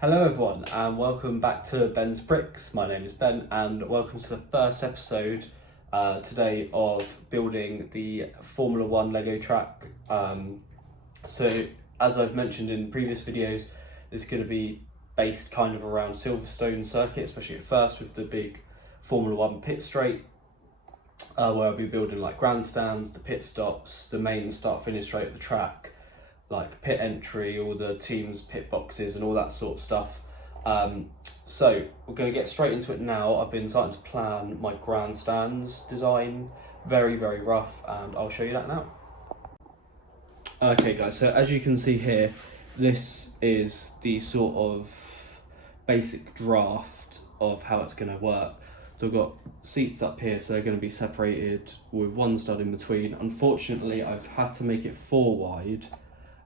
Hello everyone and welcome back to Ben's Bricks. My name is Ben and welcome to the first episode today of building the Formula 1 Lego track. So as I've mentioned in previous videos, this is going to be based kind of around Silverstone circuit, especially at first with the big Formula 1 pit straight, where I'll be building like grandstands, the pit stops, the main start finish straight of the track, like pit entry, all the teams' pit boxes and all that sort of stuff. So we're going to get straight into it now. I've been starting to plan my grandstands design, very rough, and I'll show you that now. Okay guys, so as you can see here, this is the sort of basic draft of how it's going to work. So I've got seats up here, so they're going to be separated with one stud in between. Unfortunately, I've had to make it 4 wide,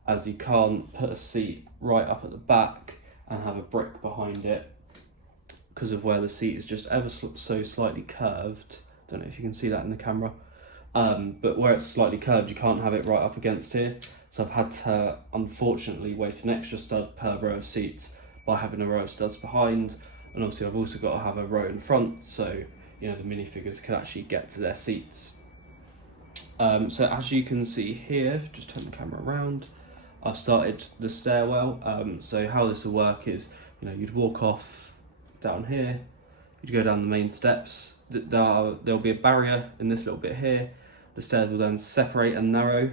as you can't put a seat right up at the back and have a brick behind it because of where the seat is just ever so slightly curved. Don't know if you can see that in the camera, but where it's slightly curved, you can't have it right up against here. So I've had to, unfortunately, waste an extra stud per row of seats by having a row of studs behind. And obviously I've also got to have a row in front, so you know the minifigures can actually get to their seats. So as you can see here, just turn the camera around, I've started the stairwell. So how this will work is, you know, you'd walk off down here, you'd go down the main steps. There'll be a barrier in this little bit here. The stairs will then separate and narrow,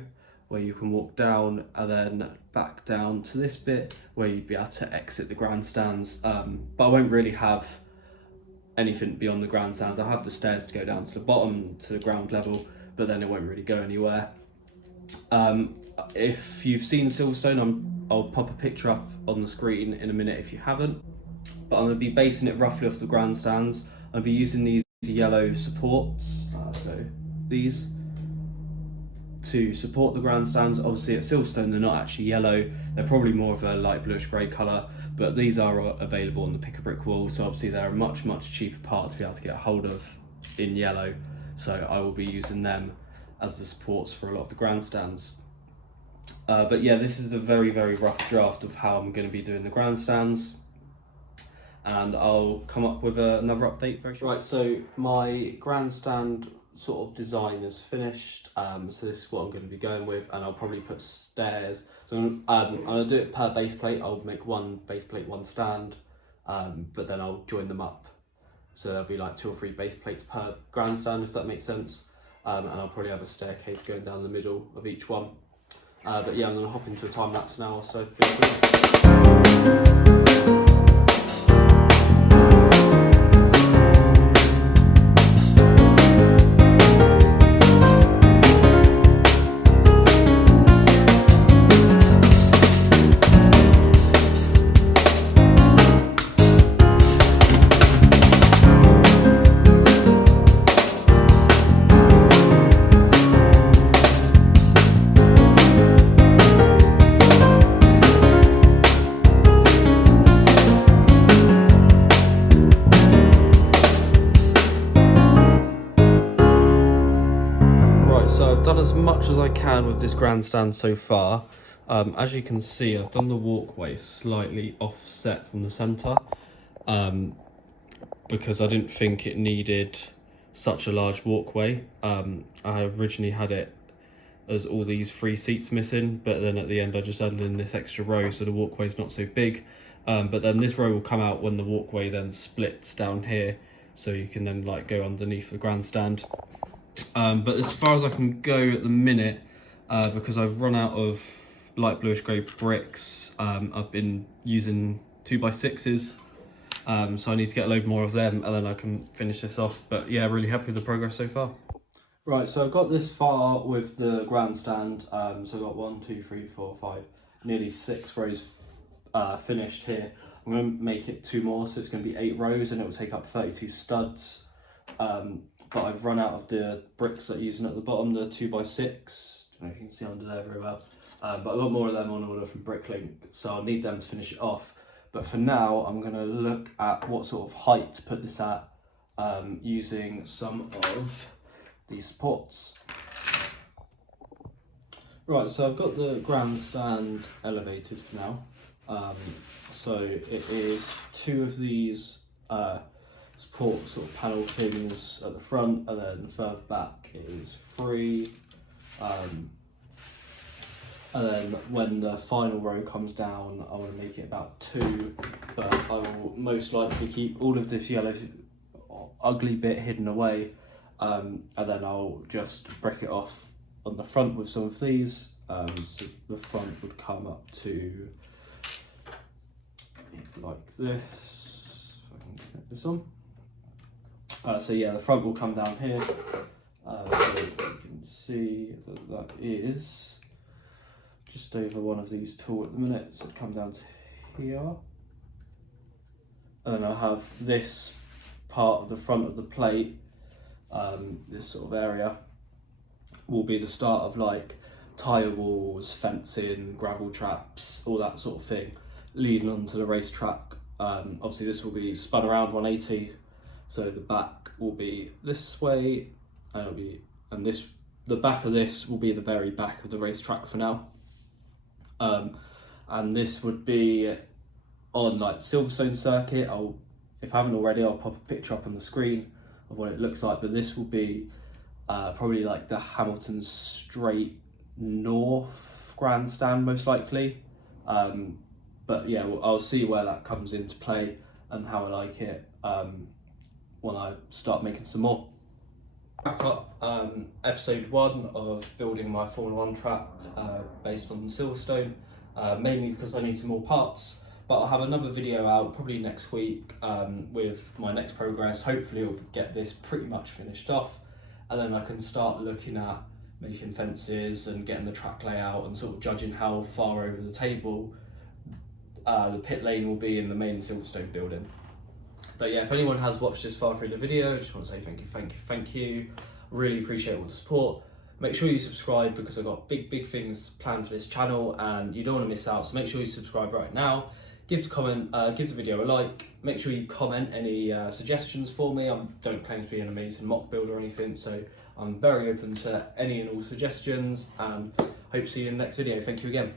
where you can walk down and then back down to this bit where you'd be able to exit the grandstands. But I won't really have anything beyond the grandstands. I'll have the stairs to go down to the bottom, to the ground level, but then it won't really go anywhere. If you've seen Silverstone, I'll pop a picture up on the screen in a minute if you haven't. But I'm going to be basing it roughly off the grandstands. I'll be using these yellow supports, so these, to support the grandstands. Obviously at Silverstone they're not actually yellow, they're probably more of a light bluish grey colour, but these are available on the pick a brick wall, so obviously they're a much cheaper part to be able to get a hold of in yellow, so I will be using them as the supports for a lot of the grandstands. But yeah, this is the very rough draft of how I'm going to be doing the grandstands, and I'll come up with another update very shortly. Right, so my grandstand sort of design is finished, so this is what I'm going to be going with, and I'll probably put stairs. So I'm going to do it per base plate. I'll make one base plate, one stand, but then I'll join them up. So there'll be like 2 or 3 base plates per grandstand, if that makes sense. And I'll probably have a staircase going down the middle of each one. But yeah, I'm going to hop into a time lapse now, so So I've done as much as I can with this grandstand so far. As you can see, I've done the walkway slightly offset from the centre, because I didn't think it needed such a large walkway. I originally had it as all these 3 seats missing, but then at the end I just added in this extra row so the walkway's not so big. But then this row will come out when the walkway then splits down here, so you can then like go underneath the grandstand. But as far as I can go at the minute, because I've run out of light bluish grey bricks, I've been using 2x6s, so I need to get a load more of them and then I can finish this off. But yeah, really happy with the progress so far. Right, so I've got this far with the grandstand, so I've got 1, 2, 3, 4, 5, nearly 6 rows finished here. I'm going to make it 2 more, so it's going to be 8 rows and it will take up 32 studs. But I've run out of the bricks that I'm using at the bottom, the 2x6. Don't know if you can see under there very well. But I've got more of them on order from Bricklink, so I'll need them to finish it off. But for now, I'm going to look at what sort of height to put this at, using some of these supports. Right, so I've got the grandstand elevated for now. So it is 2 of these support sort of panel things at the front, and then further back it is 3. And then when the final row comes down, I want to make it about 2, but I will most likely keep all of this yellow ugly bit hidden away, and then I'll just brick it off on the front with some of these. So the front would come up to like this, if I can get this on. So yeah, the front will come down here, so you can see that is just over one of these tall at the minute, so it'll come down to here. And I'll have this part of the front of the plate, this sort of area, will be the start of like tyre walls, fencing, gravel traps, all that sort of thing, leading onto the racetrack. Obviously this will be spun around 180, so the back will be this way, and the back of this will be the very back of the racetrack for now. And this would be on like Silverstone circuit. If I haven't already, I'll pop a picture up on the screen of what it looks like, but this will be probably like the Hamilton Straight North Grandstand most likely. But yeah, I'll see where that comes into play and how I like it when I start making some more. Wrap up episode 1 of building my Formula 1 track based on Silverstone, mainly because I need some more parts, but I'll have another video out probably next week with my next progress. Hopefully it'll get this pretty much finished off, and then I can start looking at making fences and getting the track layout and sort of judging how far over the table the pit lane will be in the main Silverstone building. But yeah, if anyone has watched this far through the video, I just want to say thank you. Really appreciate all the support. Make sure you subscribe because I've got big things planned for this channel and you don't want to miss out, so make sure you subscribe right now. Give the video a like. Make sure you comment any suggestions for me. I don't claim to be an amazing mock builder or anything, so I'm very open to any and all suggestions, and hope to see you in the next video. Thank you again.